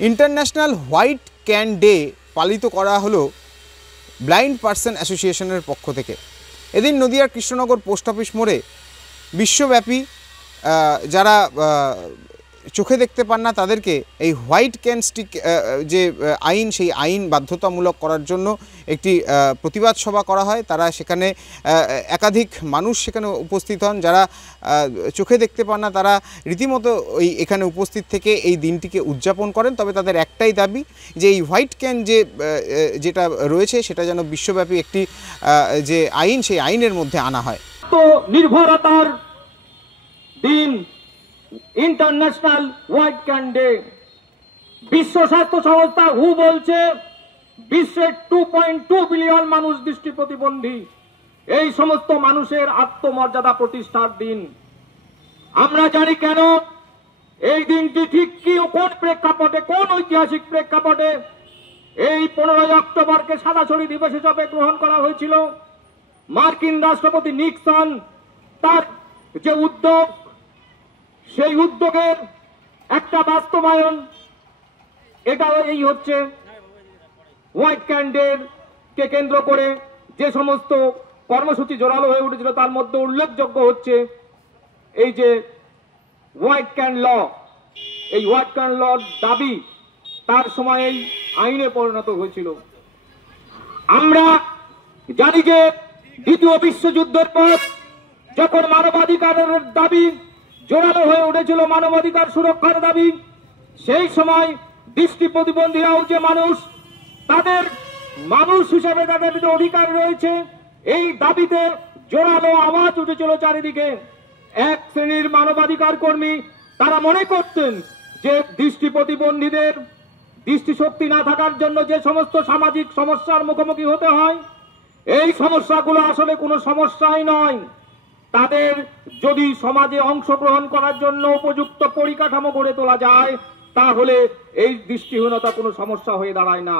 International white can day পালিত করা হলো ব্লাইন্ড পার্সন অ্যাসোসিয়েশনের পক্ষ থেকে। এদিন নদিয়ার কৃষ্ণনগর পোস্ট অফিস মোড়ে বিশ্বব্যাপী যারা চোখে দেখতে পান না তাদেরকে এই হোয়াইট ক্যান স্টিক যে আইন, সেই আইন বাধ্যতামূলক করার জন্য একটি প্রতিবাদ সভা করা হয়। তারা সেখানে একাধিক মানুষ সেখানে উপস্থিত হন, যারা চোখে দেখতে পান না তারা রীতিমতো এখানে উপস্থিত থেকে এই দিনটিকে উদযাপন করেন। তবে তাদের একটাই দাবি যে এই হোয়াইট ক্যান যেটা রয়েছে সেটা যেন বিশ্বব্যাপী একটি যে আইন, সেই আইনের মধ্যে আনা হয়। তো নির্ভরতার দিন ইন্টারন্যাশনাল হোয়াইট ক্যান ডে। বিশ্ব স্বাস্থ্য সংস্থা হু বলছে বিশ্বের 2.2 বিলিয়ন মানুষ দৃষ্টি প্রতিবন্ধী। এই সমস্ত মানুষের আত্মমর্যাদা প্রতিষ্ঠার দিন। আমরা জানি কেন এই দিনটি ঠিক কি, কোন প্রেক্ষাপটে, কোন ঐতিহাসিক প্রেক্ষাপটে এই 15 অক্টোবরকে সাদাছড়ি দিবস হিসাবে গ্রহণ করা হয়েছিল। মার্কিন রাষ্ট্রপতি নিক্সন তার যে উদ্যোগ, সেই উদ্যোগের একটা বাস্তবায়ন এটা এই হচ্ছে হোয়াইট ক্যান ডে কে কেন্দ্র করে যে সমস্ত কর্মসূচি জোরালো হয়ে উঠেছিল তার মধ্যে উল্লেখযোগ্য হচ্ছে এই যে হোয়াইট ক্যান ল। এই হোয়াইট ক্যান লর দাবি তার সময় আইনে পরিণত হয়েছিল। আমরা জানি যে দ্বিতীয় বিশ্বযুদ্ধের পর যখন মানবাধিকারের দাবি জোরালো হয়ে উঠেছিল, মানবাধিকার সুরক্ষার দাবি, সেই সময় দৃষ্টি প্রতিবন্ধীরাও যে মানুষ, তাদের মানুষ হিসেবে তাদের অধিকার রয়েছে, এই দাবিতে জোরালো আওয়াজ উঠেছিল চারিদিকে। এক শ্রেণীর মানবাধিকার কর্মী তারা মনে করতেন যে দৃষ্টি প্রতিবন্ধীদের দৃষ্টিশক্তি না থাকার জন্য যে সমস্ত সামাজিক সমস্যার মুখোমুখি হতে হয়, এই সমস্যাগুলো আসলে কোনো সমস্যাই নয়। তাদের যদি সমাজে অংশগ্রহণ করার জন্য উপযুক্ত পরিকাঠামো গড়ে তোলা যায়, তাহলে এই দৃষ্টিহীনতা কোনো সমস্যা হয়ে দাঁড়ায় না।